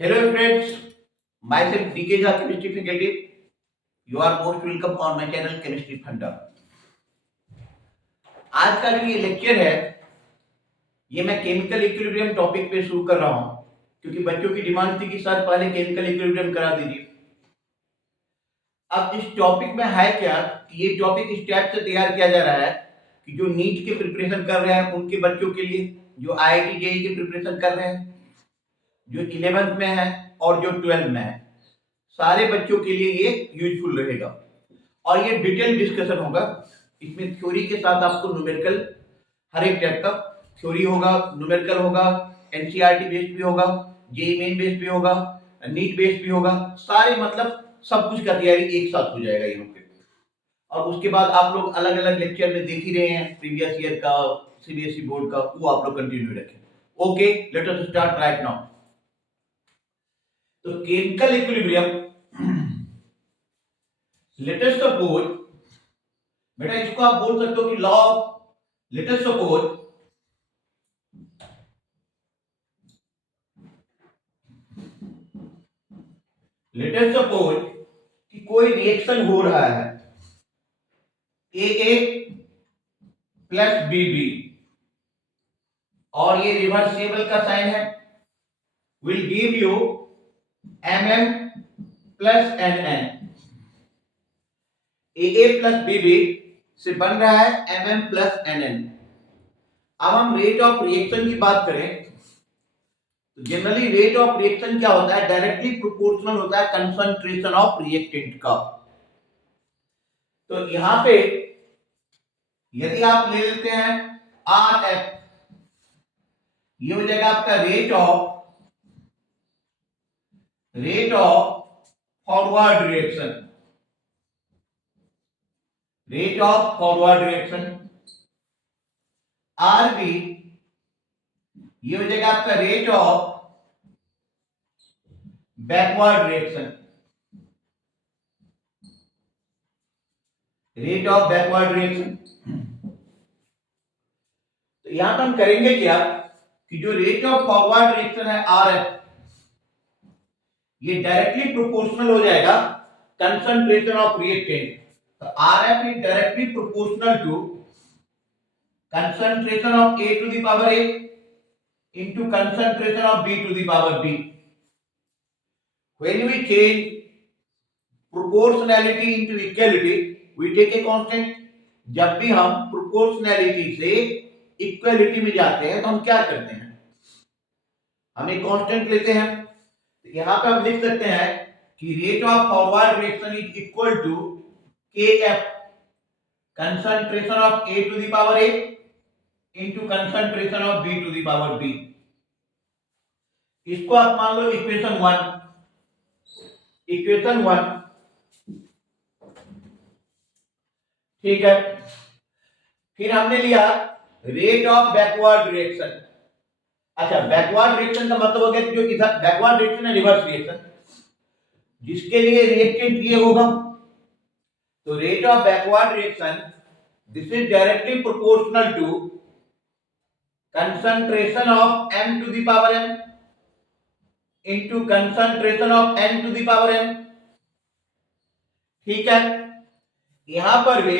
Hello friends, myself DK Jha, chemistry faculty. You are most welcome on my channel Chemistry Thunder. आज का जो ये lecture है ये मैं केमिकल इक्विलिब्रियम टॉपिक पे शुरू कर रहा हूँ क्योंकि बच्चों की डिमांड थी कि सर पहले केमिकल इक्विलिब्रियम करा दीजिए। अब इस टॉपिक में है क्या कि ये टॉपिक इस टाइप से तैयार किया जा रहा है कि जो नीट के प्रिपरेशन कर रहे हैं उनके बच्चों के लिए, जो IIT जेईई की प्रिपरेशन कर रहे हैं, जो 11th में है और जो 12th में है, सारे बच्चों के लिए ये यूजफुल रहेगा और ये डिटेल डिस्कशन होगा। इसमें थ्योरी के साथ आपको न्यूमेरिकल हर एक टाइप का थ्योरी होगा, न्यूमेरिकल होगा, एनसीईआरटी बेस्ड भी होगा, जेईई मेन बेस्ड भी होगा, नीट बेस्ड भी होगा, सारे मतलब सब कुछ का तैयारी एक साथ हो जाएगा यहाँ पे। और उसके बाद आप लोग अलग अलग लेक्चर में देख ही रहे हैं प्रीवियस ईयर का, सीबीएसई बोर्ड का, वो आप लोग कंटिन्यू रखें। Okay, let us start right now. तो chemical equilibrium, let us suppose, बेटा इसको आप बोल सकते हो कि law of, let us suppose कि कोई रिएक्शन हो रहा है ए प्लस बी और ये रिवर्सिबल का साइन है, will give you mm plus nn। A plus B से बन रहा है mm प्लस nn। अब हम रेट ऑफ रिएक्शन की बात करें तो जनरली रेट ऑफ रिएक्शन क्या होता है, डायरेक्टली प्रोपोर्शनल होता है कंसंट्रेशन ऑफ रिएक्टेंट का। तो यहां पे यदि आप ले लेते हैं आर एफ, ये हो जाएगा आपका rate of forward reaction, R B ये हो जाएगा आपका रेट ऑफ बैकवर्ड रिएक्शन, तो यहां पर हम करेंगे क्या कि जो रेट ऑफ फॉरवर्ड रिएक्शन है आर एफ, ये डायरेक्टली प्रोपोर्शनल हो जाएगा कंसंट्रेशन ऑफ रिएक्टेंट। तो R F is directly proportional to concentration of A to the power A into concentration of B to the power B. When we change proportionality into equality, we take a constant. जब भी हम proportionality से equality में जाते हैं तो हम क्या करते हैं, हम एक कांस्टेंट लेते हैं। तो यहां पे हम लिख सकते हैं कि rate of forward reaction is equal to KF, concentration of A to the power A into concentration of B to the power B। इसको आप मान लो इक्वेशन वन, ठीक है। फिर हमने लिया रेट ऑफ बैकवर्ड रिएक्शन। अच्छा, बैकवर्ड रिएक्शन का मतलब हो गया कि जो इधर बैकवर्ड रिएक्शन है, रिवर्स रिएक्शन, जिसके लिए रिएक्टेंट ये होगा। तो rate of backward reaction, this is directly proportional to concentration of m to the power n into concentration of n to the power n। ठीक है, यहां पर भी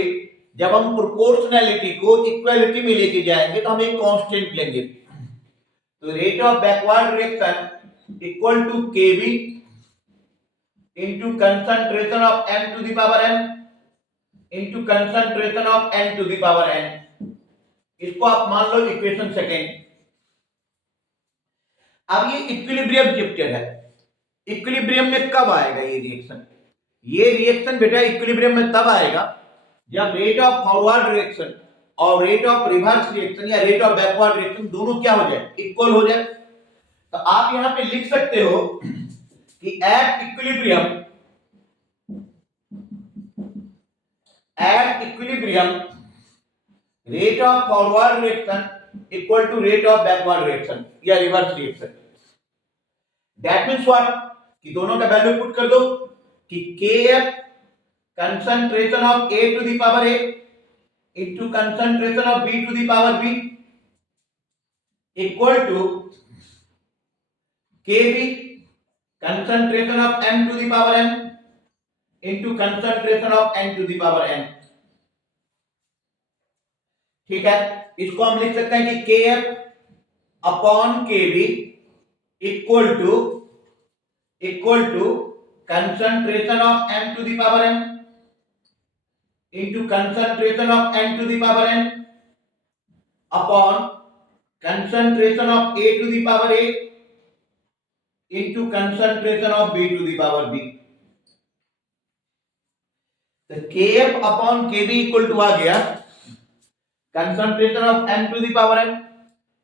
जब हम प्रोपोर्शनैलिटी को इक्वालिटी में लेके जाएंगे तो हम एक कांस्टेंट लेंगे। तो rate of backward reaction equal to KB into concentration of m to the power n into concentration of n to the power n। इसको आप मान लो इक्वेशन सेकेंड। अब ये इक्विलिब्रियम चैप्टर है, इक्विलिब्रियम में कब आएगा ये रिएक्शन? ये रिएक्शन बेटा इक्विलिब्रियम में तब आएगा जब रेट ऑफ फॉरवर्ड रिएक्शन और रेट ऑफ रिवर्स रिएक्शन या रेट ऑफ बैकवर्ड रिएक्शन दोनों क्या हो जाए, इक्वल हो जाए। तो आप यहां पे लिख सकते हो कि at equilibrium rate of forward reaction equal to rate of backward reaction या reverse reaction. That means what, कि दोनों का वैल्यू पुट कर दो कि Kf concentration of A to the power A into concentration of B to the power B equal to Kb concentration of m to the power n into concentration of n to the power n। ठीक है, इसको हम लिख सकते हैं कि kf upon kb equal to concentration of m to the power n into concentration of n to the power n upon concentration of a to the power a into concentration of b to the power b। तो kf upon kb equal to आ गया concentration of n to the power n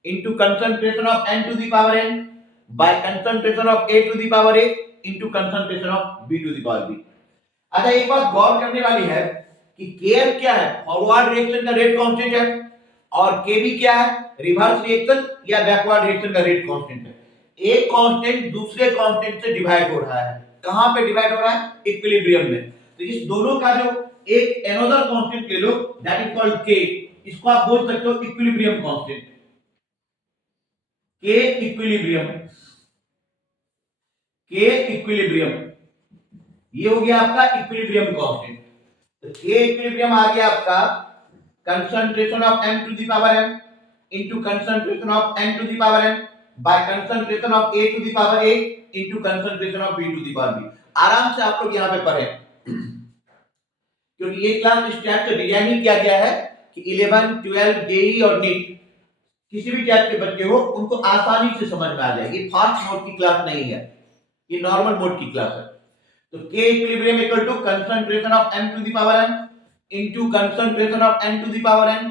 into concentration of n to the power n by concentration of a to the power a into concentration of b to the power b। अच्छा, एक बात गौर करने वाली है कि kf क्या है, forward reaction का रेट कांस्टेंट है, और kb क्या है, रिवर्स रिएक्शन या बैकवर्ड रिएक्शन का रेट कांस्टेंट है। एक कांस्टेंट दूसरे कांस्टेंट से डिवाइड हो रहा है, कहां पे डिवाइड हो रहा है, इक्विलिब्रियम में। तो इस दोनों का जो एक एनोदर कांस्टेंट ले लो, दैट इज कॉल्ड k, इसको आप बोल सकते हो इक्विलिब्रियम कांस्टेंट, k इक्विलिब्रियम, ये हो गया आपका इक्विलिब्रियम कांस्टेंट। तो k इक्विलिब्रियम आ गया आपका concentration of m to the power n into concentration of n to the power n by concentration of a to the power a into concentration of b to the power b। आराम से आप लोग यहाँ पे पढ़ें, क्योंकि ये class इस टाइप से डिजाइन ही किया गया है कि 11, 12 जेई और नीट किसी भी टाइप के बच्चे हो उनको आसानी से समझ में आ जाए। ये फास्ट मोड की क्लास नहीं है, ये नॉर्मल मोड की क्लास है। तो k equilibrium equal to concentration of m to the power n into concentration of n to the power n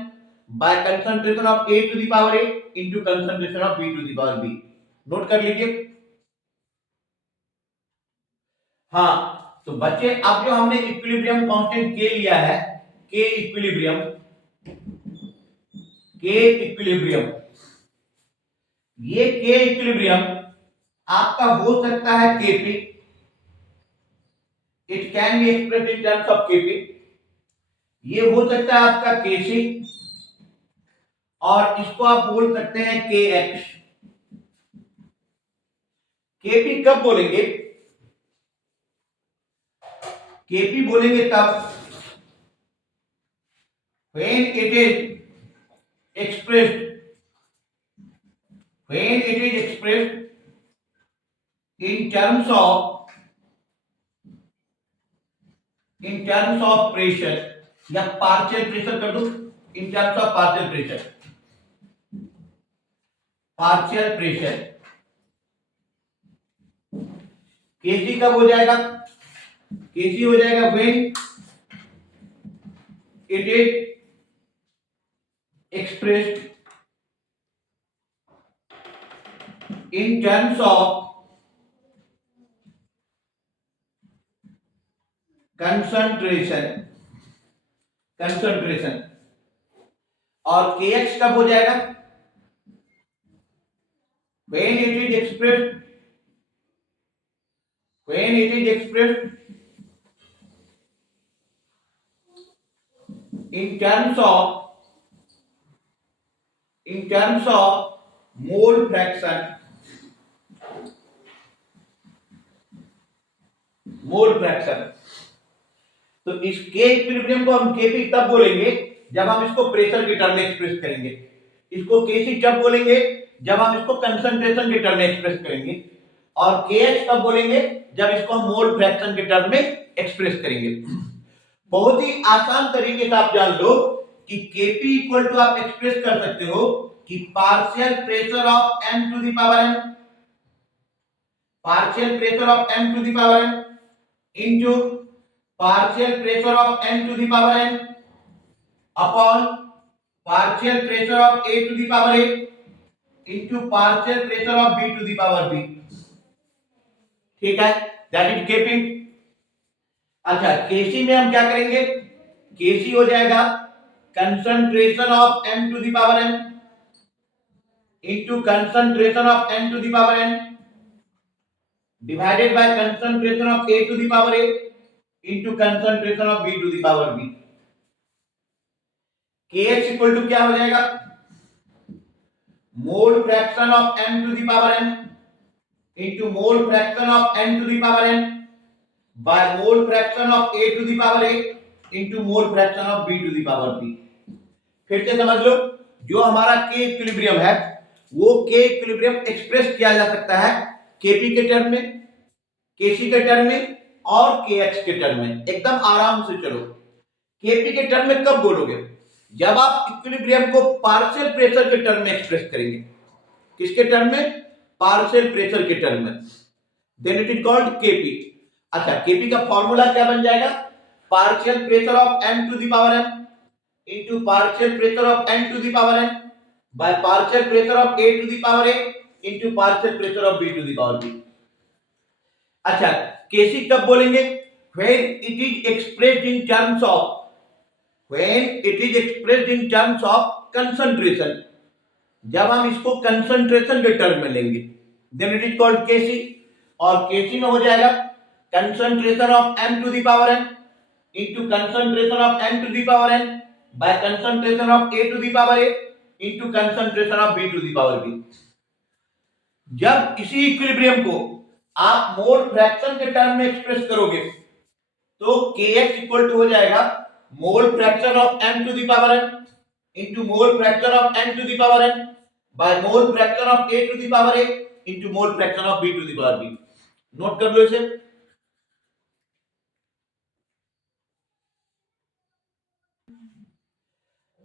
by concentration of a to the power a into concentration of b to the power b। Note कर लीजिए। हाँ, तो बच्चे अब जो हमने equilibrium constant k लिया है, k इक्विलिब्रियम, ये k इक्विलिब्रियम आपका हो सकता है kp, it can be expressed in terms of kp, ये हो सकता है आपका kc, और इसको आप बोल सकते हैं kx। kp कब बोलेंगे, kp बोलेंगे तब when it is expressed in terms of pressure, या पार्शियल प्रेशर कर दो, in terms of partial pressure. kc कब हो जाएगा, kc हो जाएगा when it is expressed in terms of concentration, और kx कब हो जाएगा, when it is expressed in terms of mole fraction, तो इस k इक्विलिब्रियम को हम kp तब बोलेंगे जब हम इसको प्रेशर के टर्म में एक्सप्रेस करेंगे, इसको kc तब बोलेंगे जब हम इसको कंसंट्रेशन के टर्म में एक्सप्रेस करेंगे, और kx तब बोलेंगे जब इसको हम मोल फ्रैक्शन के टर्म में एक्सप्रेस करेंगे। बहुत ही आसान तरीके से आप जान लो कि kp इक्वल टू आप एक्सप्रेस कर सकते हो कि partial pressure of m to the power n into partial pressure of n to the power n upon partial pressure of a to the power a into partial pressure of b to the power b। ठीक है, that is kp। अच्छा, kc में हम क्या करेंगे, kc हो जाएगा concentration of m to the power n into concentration of n to the power n divided by concentration of a to the power a into concentration of b to the power b। kx equal to क्या हो जाएगा, mole fraction of m to the power n into mole fraction of n to the power n by mole fraction of a to the power a into mole fraction of b to the power b। फिर से समझ लो, जो हमारा k equilibrium है वो k equilibrium express किया जा सकता है kp के टर्म में, kc के टर्म में और kx के टर्म में। एकदम आराम से चलो। kp के टर्म में कब बोलोगे? जब आप इक्विलिब्रियम को पार्शियल प्रेशर के टर्म में एक्सप्रेस करेंगे। किसके टर्म में? पार्शियल प्रेशर के टर्म में। Then it is called kp। अच्छा, kp का फॉर्मूला क्या बन जाएगा? Partial pressure of m to the power m into partial pressure of n to the power n by partial pressure of a to the power a into partial pressure of b to the power b। अच्छा, kc कब बोलेंगे? when it is expressed in terms of concentration। जब हम इसको concentration के term में लेंगे then it is called kc। और kc में हो जाएगा concentration of m to the power n into concentration of n to the power n by concentration of a to the power a into concentration of b to the power b। जब इसी equilibrium को आप mole fraction के term में express करोगे तो kx equal to हो जाएगा mole fraction of m to the power n into mole fraction of n to the power n by mole fraction of a to the power a into mole fraction of b to the power b। Note कर लो इसे।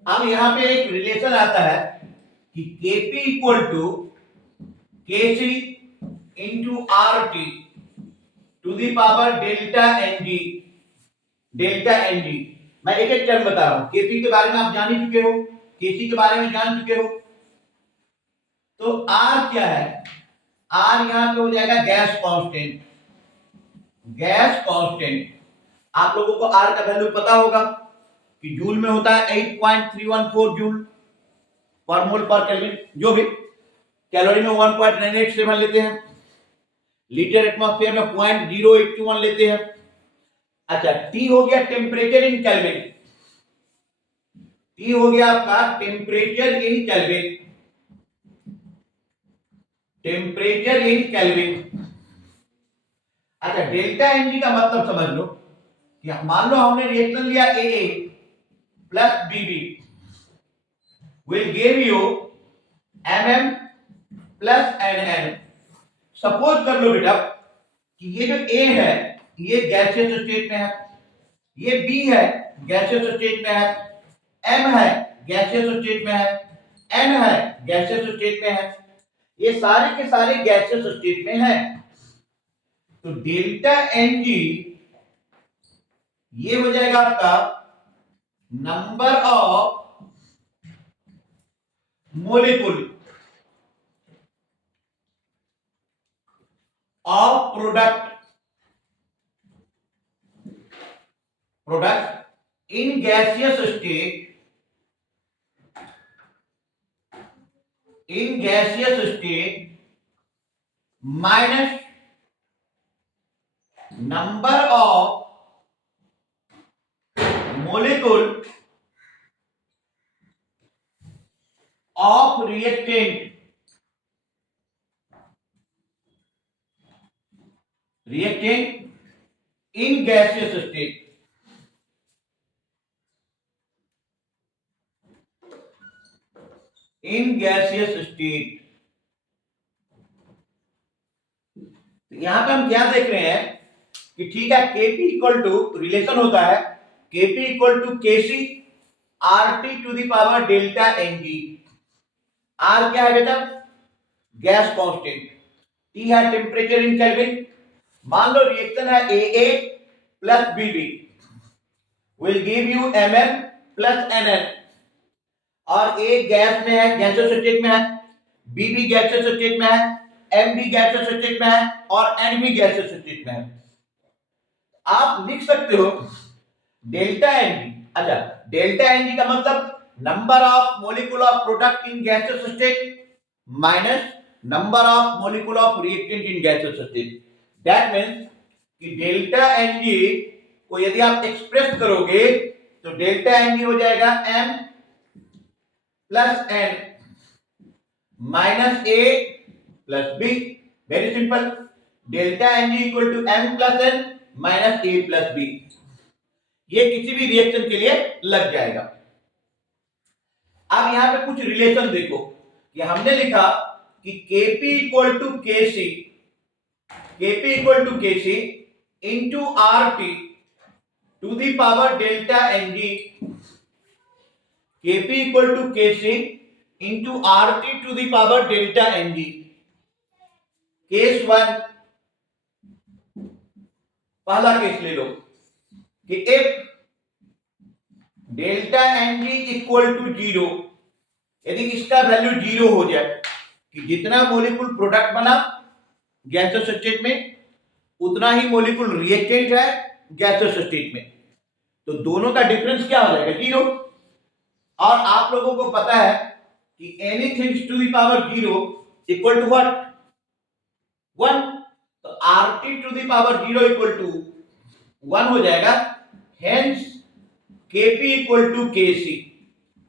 अब यहां पे एक relation आता है कि Kp equal to Kc into RT to the power delta Ng। Delta Ng मैं एक एक टर्म बता रहा हूं। Kp के बारे में आप जान ही चुके हो, Kc के बारे में जान चुके हो। तो R क्या है? R यहां पे हो जाएगा गैस कांस्टेंट। गैस कांस्टेंट आप लोगों को R का वैल्यू पता होगा कि जूल में होता है 8.314 जूल पर मोल पर केल्विन। जो भी कैलोरी में 1.987 लेते हैं, लीटर एटमॉस्फेयर में 0.0821 लेते हैं। अच्छा, टी हो गया टेम्परेचर इन केल्विन। टी हो गया आपका temperature in kelvin. Temperature in kelvin. अच्छा, डेल्टा एनजी का मतलब समझ लो कि मान लो हमने रिएक्शन लिया AA plus BB will give you MM plus NN। Suppose कर लो बेटा कि ये जो A है ये गैसियस स्टेट में है, ये B है गैसियस स्टेट में है, M है गैसियस स्टेट में है, N है गैसियस स्टेट में है। ये सारे के सारे गैसियस स्टेट में है। तो डेल्टा Ng ये हो जाएगा आपका number of molecule of product in gaseous state minus number of molecule of reactant in gaseous state। In gaseous state. यहां पे हम क्या देख रहे हैं कि ठीक है, Kp इक्वल टू रिलेशन होता है Kp equal to Kc RT to the power delta Ng। R क्या है बेटा? Gas constant. T है टेम्परेचर इन केल्विन। मान लो रिएक्शन है AA plus BB will give you Mn plus Nn। और A गैस में है, गैसियस स्टेट में है, BB गैसियस स्टेट में है, MB गैसियस स्टेट में है और N भी गैसियस स्टेट में है। आप लिख सकते हो डेल्टा Ng। अच्छा, डेल्टा Ng का मतलब number of molecule of product in gaseous state minus number of molecule of reactant in gaseous state. That means कि डेल्टा Ng को यदि आप एक्सप्रेस करोगे तो डेल्टा Ng हो जाएगा M plus N minus A plus B। Very simple, delta N G equal to M plus N minus A plus B, ये किसी भी रिएक्शन के लिए लग जाएगा। अब यहां पे कुछ रिलेशन देखो कि हमने लिखा कि Kp equal to Kc, Kp equal to Kc into R T to the power delta N G, Kp equal to Kc into R T to the power delta N G. Case one, पहला case ले लो कि if delta N G equal to 0, यदि इसका value 0 हो जाए कि जितना मोलिक्यूल प्रोडक्ट बना गैसियस स्टेट में उतना ही मोलिक्यूल रिएक्टेंट है गैसियस स्टेट में, तो दोनों का डिफरेंस क्या हो जाएगा? 0। और आप लोगों को पता है कि anything to the power 0 equal to what? 1। तो RT to the power 0 equal to 1 हो जाएगा, hence Kp equal to Kc,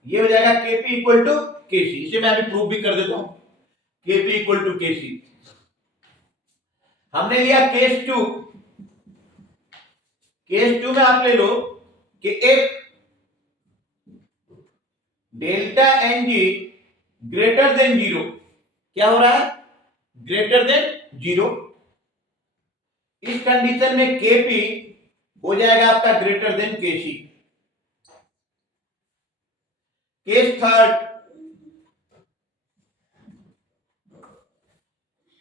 ये हो जाएगा Kp इक्वल टू Kc। इसे मैं अभी प्रूव भी कर देता हूं, Kp इक्वल टू Kc। हमने लिया केस 2, केस 2 में आप ले लो कि एक delta N G greater than 0, क्या हो रहा है? Greater than 0। इस कंडीशन में Kp हो जाएगा आपका greater than Kc। Case third,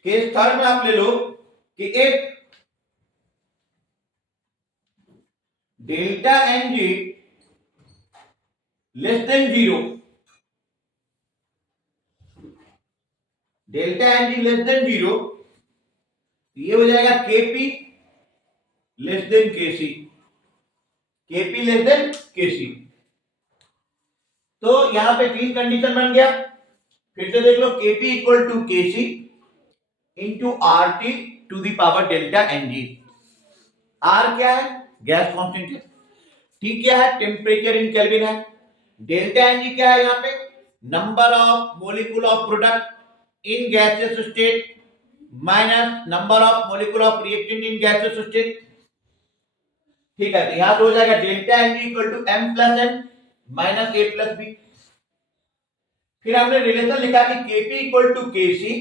case third में आप ले लो कि एक delta N G less than 0, delta N G less than 0, ये हो जाएगा Kp less than Kc, Kp less than Kc। तो यहां पे तीन कंडीशन बन गया, फिर से देख लो, Kp equal to Kc into R T to the power delta N G. R क्या है? गैस कांस्टेंट है। टी क्या है? टेम्परेचर इन केल्विन है। डेल्टा एन जी क्या है? यहाँ पे number of molecule of product in gaseous state minus number of molecule of reactant in gaseous state. ठीक है, तो यहां पे हो जाएगा delta N G equal to M plus N minus A plus B. फिर हमने रिलेशन लिखा कि Kp equal to Kc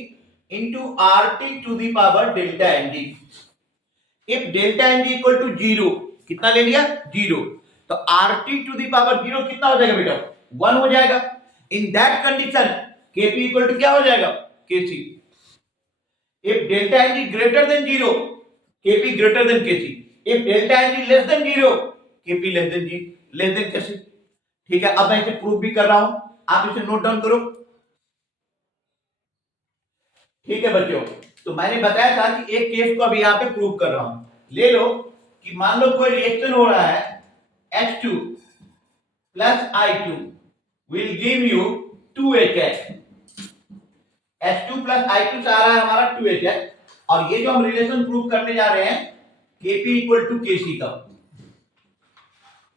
into R T to the power delta N G. If delta N G equal to 0, कितना ले लिया? 0, तो R T to the power 0 कितना हो जाएगा बेटा? 1 हो जाएगा। In that condition Kp equal to क्या हो जाएगा? Kc। If delta N G greater than 0, Kp greater than Kc। If delta N G less than 0, Kp less than Kc। ठीक है, अब मैं इसे प्रूव भी कर रहा हूं, आप इसे नोट डाउन करो। ठीक है बच्चों, तो मैंने बताया था कि एक केस को अभी यहां पे प्रूव कर रहा हूं। ले लो कि मान लो कोई रिएक्शन हो रहा है, H2 plus I2 will give you 2HH। H2 plus I2 से आ रहा है हमारा 2HH, और ये जो हम रिलेशन प्रूव करने जा रहे हैं Kp इक्वल टू Kc का,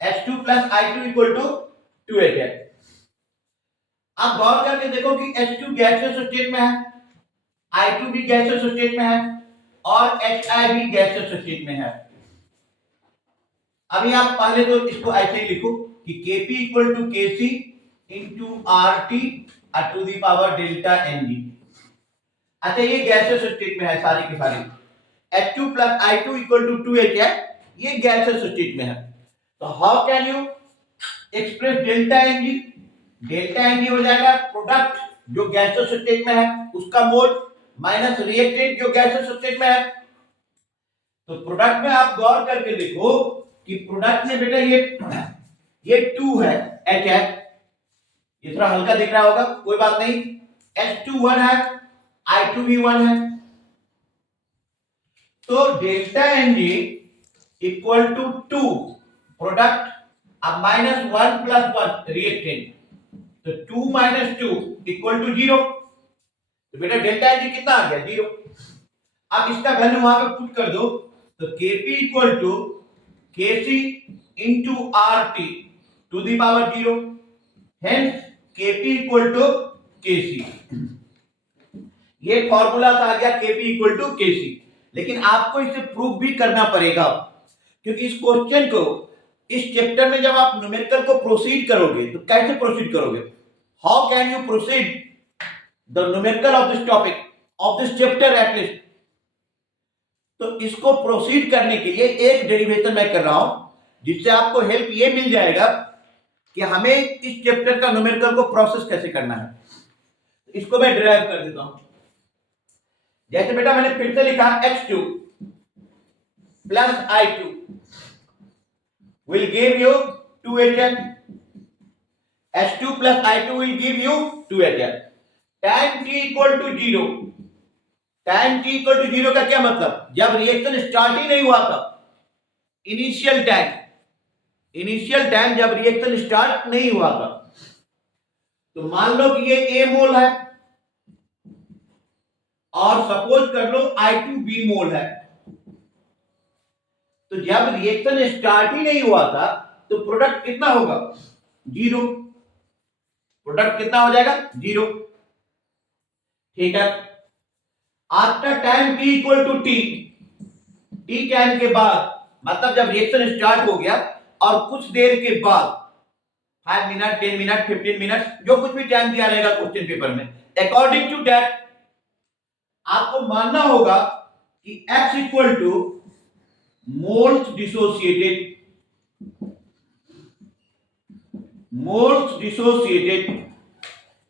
H2 plus I2 equal to 2HH। आप गौर करके देखो कि H2 गैसियस स्टेट में है, I2 भी गैसियस स्टेट में है, और HI भी गैसियस स्टेट में है। अभी आप पहले तो इसको ऐसे ही लिखो कि Kp equal to Kc into R T to the power delta N G. अच्छा, ये गैसियस स्टेट में है सारी की सारी। H2 plus I2 equal to 2H है, ये गैसियस स्टेट में है। तो how can you express delta N G? Delta N G हो जाएगा प्रोडक्ट जो गैसियस स्टेट में है उसका मोल माइनस रिएक्टेंट जो गैसियस स्टेट में है। तो प्रोडक्ट में आप गौर करके देखो कि प्रोडक्ट में बेटा ये 2 है, H है, ये थोड़ा हल्का दिख रहा होगा, कोई बात नहीं। H2 1 है, I2 भी 1 है, तो delta N G equal to 2 product, अब माइनस 1 प्लस 1 रिएक्टेंट, तो 2 माइनस 2 इक्वल टू 0। तो बेटा डेल्टा एन जी कितना आ गया? 0। अब इसका वैल्यू वहां पे पुट कर दो, तो Kp equal to Kc into R T to the power 0, hence Kp equal to Kc। ये फॉर्मूला आ गया Kp इक्वल टू Kc। लेकिन आपको इसे प्रूव भी करना पड़ेगा, क्योंकि इस क्वेश्चन को इस चैप्टर में जब आप न्यूमेरिकल को प्रोसीड करोगे तो कैसे प्रोसीड करोगे, how can you proceed the numerical of this topic of this chapter at least. तो इसको प्रोसीड करने के लिए एक डेरिवेशन मैं कर रहा हूं, जिससे आपको हेल्प ये मिल जाएगा कि हमें इस चैप्टर का न्यूमेरिकल को प्रोसेस कैसे करना है। इसको मैं डिराइव कर देता हूं। जैसे बेटा मैंने फिर से लिखा x2 plus i2 will give you 2hf, h2 plus i2 will give you 2hf। Time t equal to 0, time t equal to 0 का क्या मतलब, जब रिएक्शन स्टार्ट ही नहीं हुआ था, इनिशियल टाइम जब रिएक्शन स्टार्ट नहीं हुआ था। तो मान लो कि ये a मोल है और सपोज कर लो I2 B मोल है। तो जब रिएक्शन स्टार्ट ही नहीं हुआ था तो प्रोडक्ट कितना होगा, 0। प्रोडक्ट कितना हो जाएगा, 0। ठीक है। After time t equal to t, t time के बाद मतलब जब रिएक्शन स्टार्ट हो गया और कुछ देर के बाद 5 मिनट 10 मिनट 15 मिनट जो कुछ भी टाइम दिया रहेगा क्वेश्चन पेपर में, अकॉर्डिंग टू दैट आपको मानना होगा कि x equal two moles dissociated,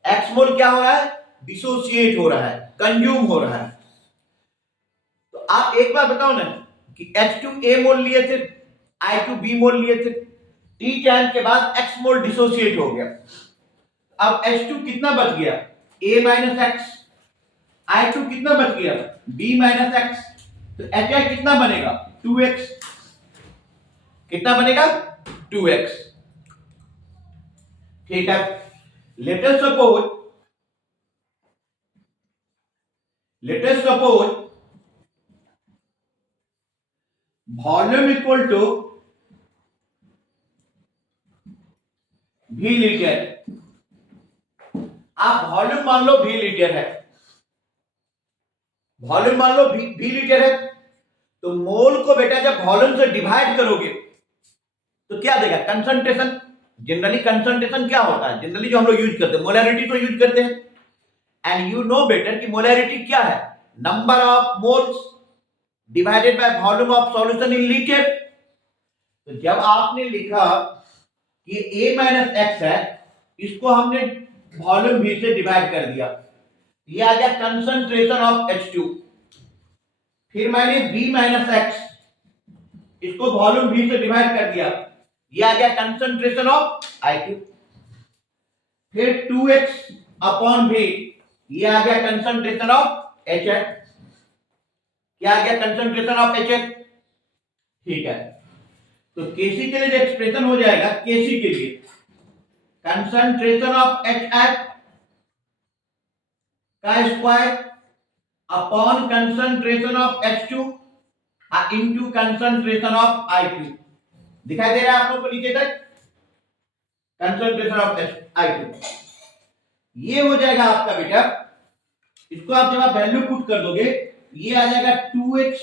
x मोल क्या हो रहा है, डिसोसिएट हो रहा है, कंज्यूम हो रहा है। तो आप एक बार बताओ ना कि H2 A मोल लिए थे, I2 B मोल लिए थे, T टाइम के बाद x मोल डिसोसिएट हो गया। अब H2 कितना बच गया, A माइनस एक्स, I2 कितना बच गया, B माइनस एक्स। तो HI कितना बनेगा, 2x। कितना बनेगा, 2x। ठीक है। Let us suppose volume equal to V litre. आप वॉल्यूम मान लो V लीटर है, वॉल्यूम मान लो V लीटर है। तो मोल को बेटा जब वॉल्यूम से डिवाइड करोगे तो क्या देगा, कंसंट्रेशन। जनरली कंसंट्रेशन क्या होता है, जनरली जो हम लोग यूज करते हैं मोलैरिटी को यूज करते हैं। एंड यू नो बेटर कि मोलैरिटी क्या है, number of moles divided by volume of solution in litre. तो जब आपने लिखा कि A माइनस एक्स है, इसको हमने वॉल्यूम V से डिवाइड कर दिया, ये आ गया कंसंट्रेशन ऑफ H2। फिर मैंने B माइनस एक्स, इसको वॉल्यूम V से डिवाइड कर दिया, ये आ गया कंसंट्रेशन ऑफ I2। फिर 2x अपॉन V, ये आ गया कंसंट्रेशन ऑफ HF। क्या आ गया, कंसंट्रेशन ऑफ HF। ठीक है। तो Kc के लिए जो एक्सप्रेशन हो जाएगा, Kc के लिए कंसंट्रेशन ऑफ HF का square upon concentration of H2 into concentration of I2। दिखाई दे रहा है आप लोग को नीचे तक, कंसंट्रेशन ऑफ I2। ये हो जाएगा आपका बेटा, इसको आप जब आप वैल्यू पुट कर दोगे, ये आ जाएगा 2x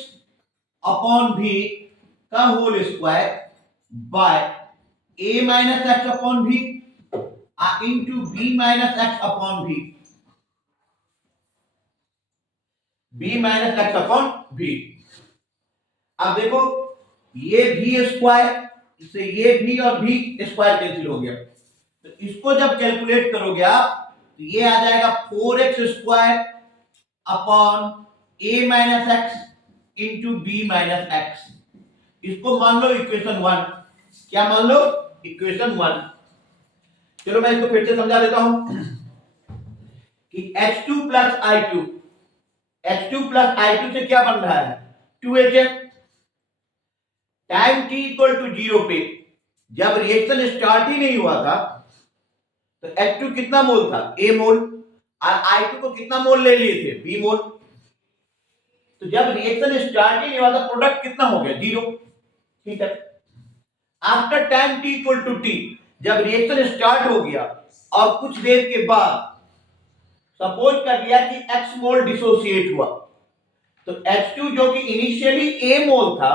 अपॉन V का whole square by A minus X upon V into B minus X upon V, B minus X upon V। अब देखो ये V स्क्वायर, इससे ये V और V स्क्वायर कैंसिल हो गया। तो इसको जब कैलकुलेट करोगे आप तो ये आ जाएगा 4x square upon A minus x into B minus x. इसको मान लो इक्वेशन 1। क्या मान लो, इक्वेशन 1। चलो मैं इसको फिर से समझा देता हूं कि H2 plus I2, H2 plus I2 से क्या बन रहा है, 2HF। Time t equal to 0 पे जब रिएक्शन स्टार्ट ही नहीं हुआ था तो H2 कितना मोल था, A मोल, और I2 को कितना मोल ले लिए थे, B मोल। तो जब रिएक्शन स्टार्ट ही नहीं हुआ था प्रोडक्ट कितना हो गया, 0। ठीक है। After time t equal to t, जब रिएक्शन स्टार्ट हो गया और कुछ देर के बाद सपोज कर लिया कि X मोल डिसोसिएट हुआ, तो H2 जो कि इनिशियली A मोल था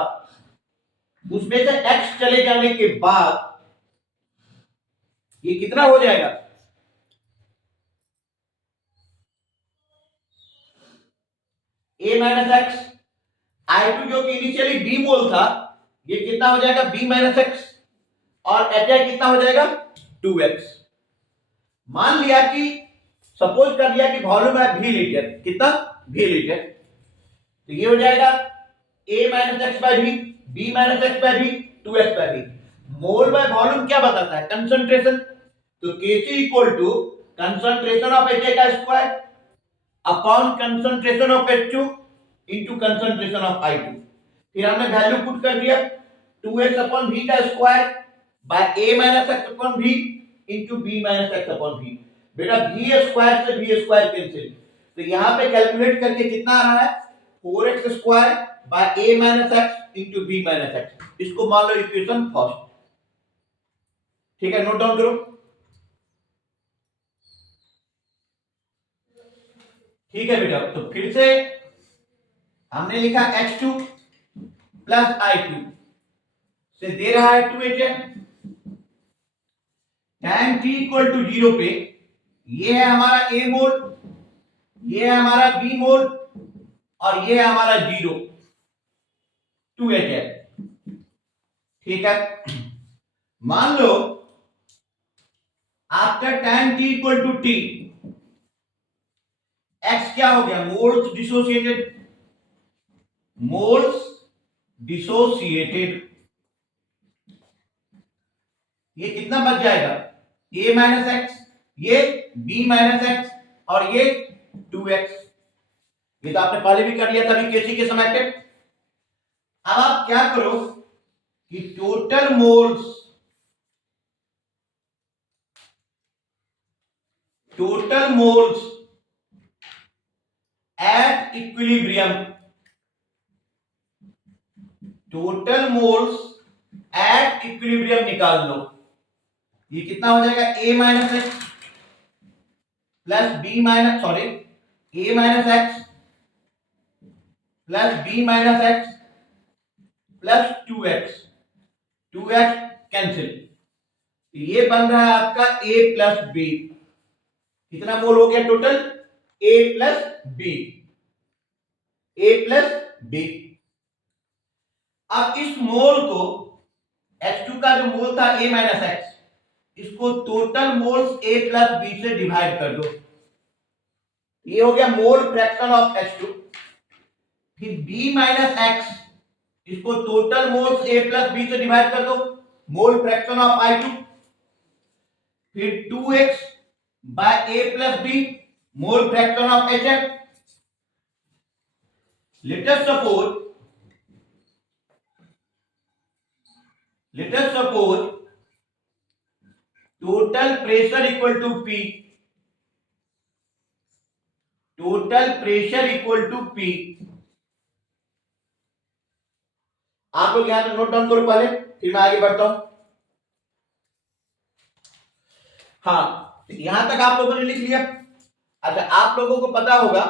उसमें से X चले जाने के बाद ये कितना हो जाएगा, A माइनस एक्स। I2 जो कि इनिशियली B मोल था ये कितना हो जाएगा, B माइनस एक्स, और HI कितना हो जाएगा, 2x। मान लिया कि सपोज कर लिया कि वॉल्यूम है V लीटर, कितना, V लीटर, तो ये हो जाएगा A minus X by V, B minus X by V, 2x by V। Mole by volume क्या बताता है, कंसंट्रेशन। तो Kc equal to concentration of HA का square upon concentration of H2 into concentration of I2। फिर हमने value put कर दिया 2x upon V का square by A minus X upon V into B minus X upon V। बेटा V square से V square cancel, तो यहां पे कैलकुलेट करके कितना आ रहा है, 4x square by A minus x into B minus x. इसको मान लो इक्वेशन फर्स्ट, ठीक है, नोट डाउन करो। ठीक है बेटा, तो फिर से हमने लिखा H2 प्लस I2 से दे रहा है 2HN। Time t equal to 0 पे ये है हमारा A मोल, ये है हमारा B मोल, और ये है हमारा 0, 2HN। ठीक है, मान लो after time t equal to t x क्या हो गया, मोल्स डिसोसिएटेड, मोल्स डिसोसिएटेड। ये कितना बच जाएगा, a माइनस एक्स, ये b माइनस एक्स, और ये 2x। ये तो आपने पहले भी कर लिया था अभी केसी के समय पे। अब आप क्या करो कि total moles at equilibrium, total moles at equilibrium निकाल लो। ये कितना हो जाएगा, a minus X plus B minus, sorry, a minus X plus B minus X plus 2x, 2x cancel, ये बन रहा है आपका a प्लस बी। कितना मोल हो गया total, a plus B, a plus B. अब इस मोल को H2 का जो मोल था a माइनस एक्स, इसको total moles a plus B से डिवाइड कर दो, ये हो गया मोल फ्रैक्शन ऑफ H2। फिर b माइनस एक्स, इसको total moles a plus B से डिवाइड कर दो, मोल फ्रैक्शन ऑफ I2। फिर 2x by a plus B, mole fraction of HF। let us suppose total pressure equal to P, total pressure equal to P। आप लोग यहां पे note down करो पहले, फिर मैं आगे बढ़ता हूं। हाँ, यहां तक आप लोगों ने लिख लिया। अच्छा, आप लोगों को पता होगा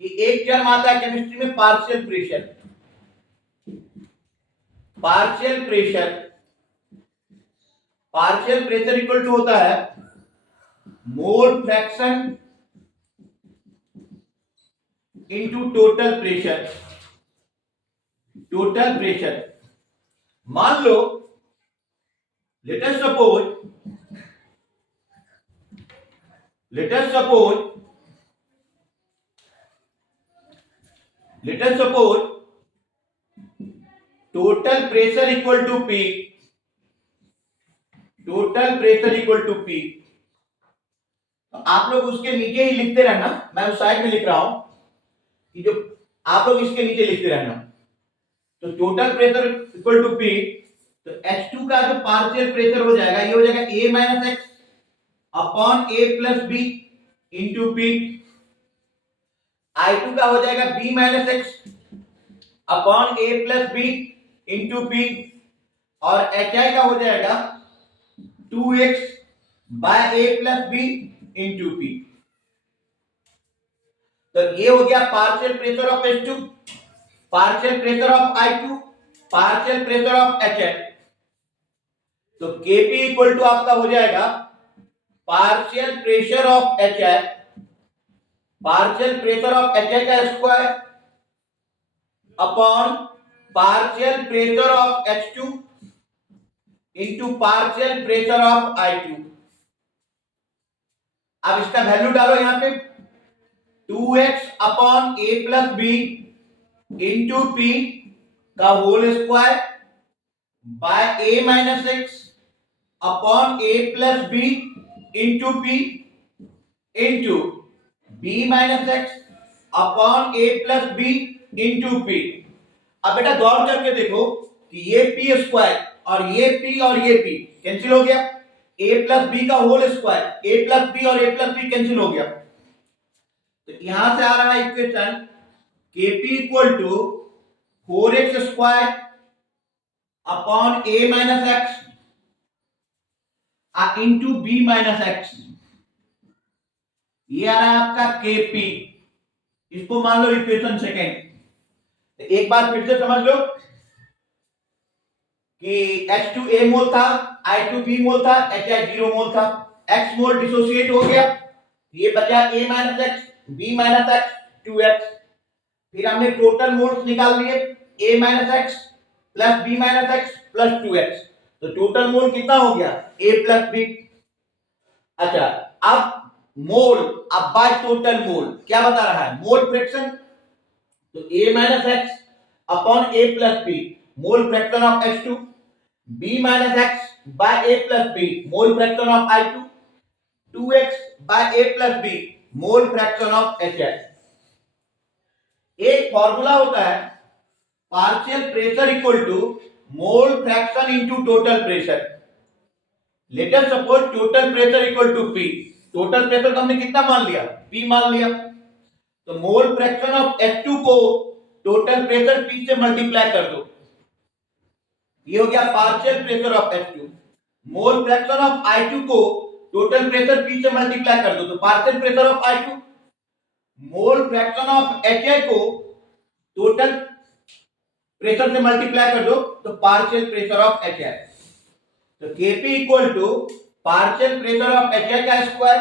कि एक टर्म आता है केमिस्ट्री में partial pressure. Partial pressure, partial pressure equal to होता है mole fraction into total pressure, total pressure. मान लो let us suppose total pressure equal to P, total pressure equal to P। तो आप लोग उसके नीचे ही लिखते रहना, मैं उस साइड में लिख रहा हूं कि जो आप लोग इसके नीचे लिखते रहना। तो total pressure equal to P, तो H2 का जो पार्शियल प्रेशर हो जाएगा ये हो जाएगा a minus X upon a plus B into P। I2 का हो जाएगा b minus X upon a plus B into P, और HI का हो जाएगा 2x by a plus B into P। तो ये हो गया partial pressure of H2, partial pressure of I2, partial pressure of HF। तो Kp इक्वल टू आपका हो जाएगा partial pressure of HF, partial pressure of HF का square upon partial pressure of H2 into partial pressure of I2। अब इसका value डालो यहां पे 2x upon a plus B into P का whole square by a minus X upon a plus B into P into b minus X upon a plus B into P. अब बेटा गौर करके देखो कि ये पी स्क्वायर और ये P cancel हो गया, a प्लस बी का whole square a plus B और a प्लस बी कैंसिल हो गया। तो यहां से आ रहा है equation Kp equal to 4x square upon a minus x into B minus X. ये आ रहा है आपका Kp, इसको मान लो इक्वेशन सेकेंड। एक बार फिर से समझ लो कि H2 A मोल था, I2 B मोल था, HI 0 मोल था। X मोल डिसोसिएट हो गया, ये बचा A minus x, B minus x, 2x। फिर हमने टोटल मोल्स निकाल लिए A minus X plus B minus X plus 2x। तो टोटल मोल कितना हो गया A प्लस B। अच्छा, अब मोल, अब बाय टोटल मोल क्या बता रहा है, मोल फ्रैक्शन। तो A minus X upon A plus B mole fraction of H2, B minus X by A plus B mole fraction of I2, 2x by A plus B mole fraction of HI। एक formula होता है partial pressure equal to mole fraction into total pressure. Let us suppose total pressure equal to P। Total pressure को हमने कितना मान लिया, P मान लिया। तो मोल फ्रैक्शन ऑफ H2 को टोटल प्रेशर P से मल्टीप्लाई कर दो, ये हो गया partial pressure of H2। Mole fraction of I2 को टोटल प्रेशर P से मल्टीप्लाई कर दो, तो partial pressure of I2। Mole fraction of HI को टोटल प्रेशर से मल्टीप्लाई कर दो, तो पार्शियल प्रेशर ऑफ HI। तो Kp equal to partial pressure of HI का square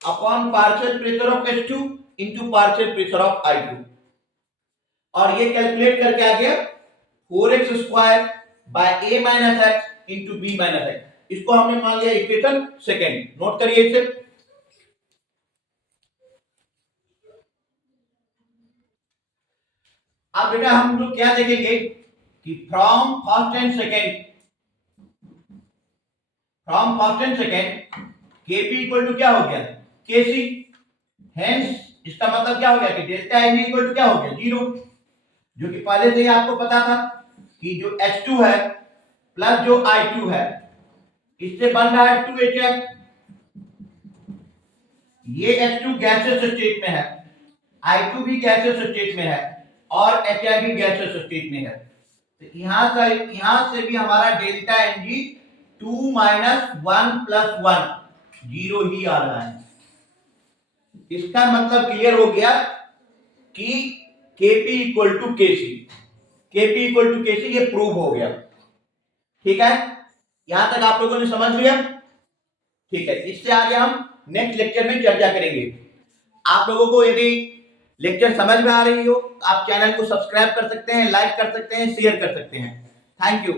upon partial pressure of H2 into partial pressure of I2। और ये calculate करके आ गया 4x square by a minus x into B minus x. इसको हमने मान लिया इक्वेशन सेकेंड। नोट करिए इसे। अब बेटा हम लोग क्या देखेंगे कि from first and second Kp equal to क्या हो गया, Kc। हेंस इसका मतलब क्या हो गया कि डेल्टा N इक्वल टू क्या हो गया, 0, जो कि पहले से ही आपको पता था कि जो H2 है प्लस जो I2 है इससे बन रहा है 2HF। ये H2 गैसियस स्टेट में है, I2 भी गैसियस स्टेट में है और HI भी गैसियस स्टेट में है। तो यहां से भी हमारा डेल्टा Ng 2 माइनस 1 प्लस 1 0 ही आ रहा है। इसका मतलब क्लियर हो गया कि Kp equal to Kc, Kp equal to Kc ये प्रूव हो गया। ठीक है, यहां तक आप लोगों ने समझ लिया। ठीक है, इससे आगे हम नेक्स्ट लेक्चर में चर्चा करेंगे। आप लोगों को यदि लेक्चर समझ में आ रही हो आप चैनल को सब्सक्राइब कर सकते हैं, लाइक कर सकते हैं, शेयर कर सकते हैं। Thank you.